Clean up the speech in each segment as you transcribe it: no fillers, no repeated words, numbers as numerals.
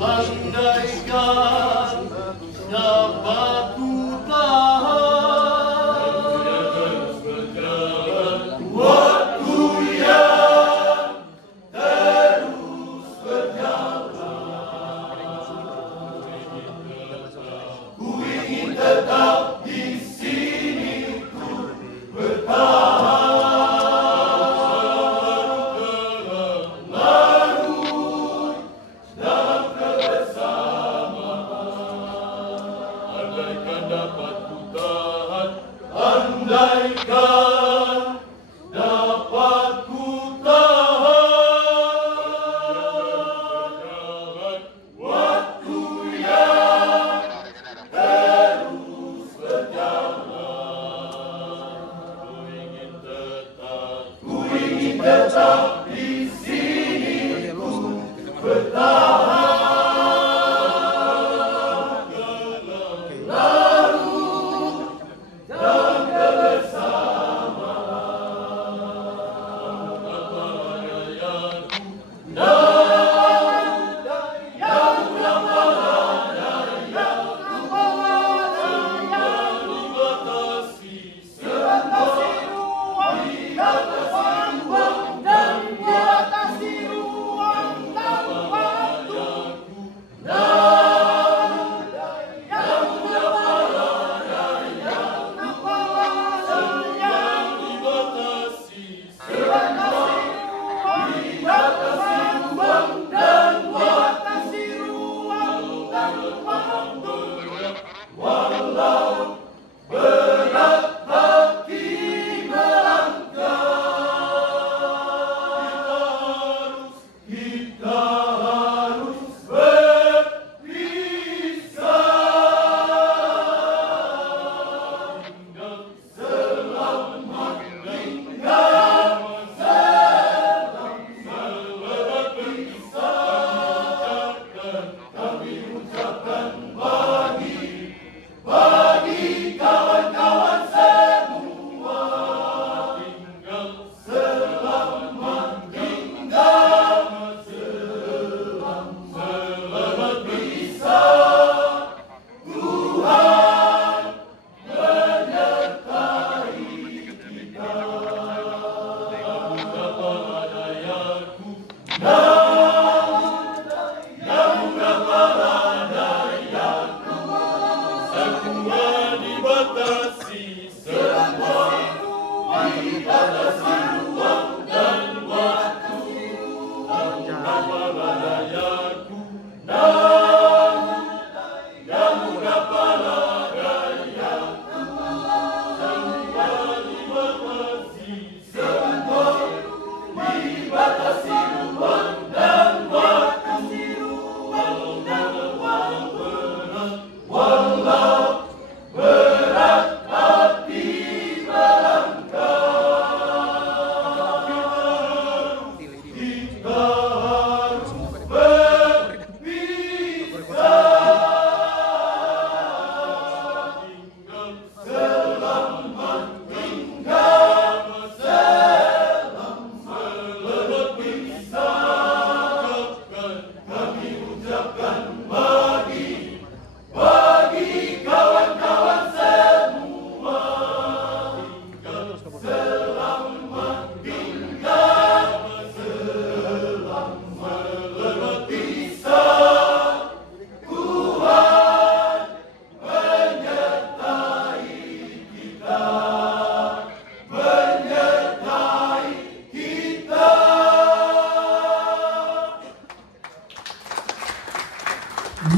andaikan dapat ku tahan waktu yang terus berjalan, ku ingin tetap di sini ku bertahan. Andaikan dapat ku tahan waktu yang terus berjalan, ku ingin tetap di sini ku bertahan.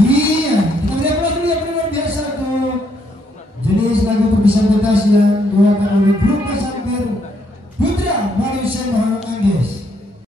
Iya, kita beri aplaus dulu yang luar biasa untuk jenis lagu perpisahan yang dibawakan oleh grup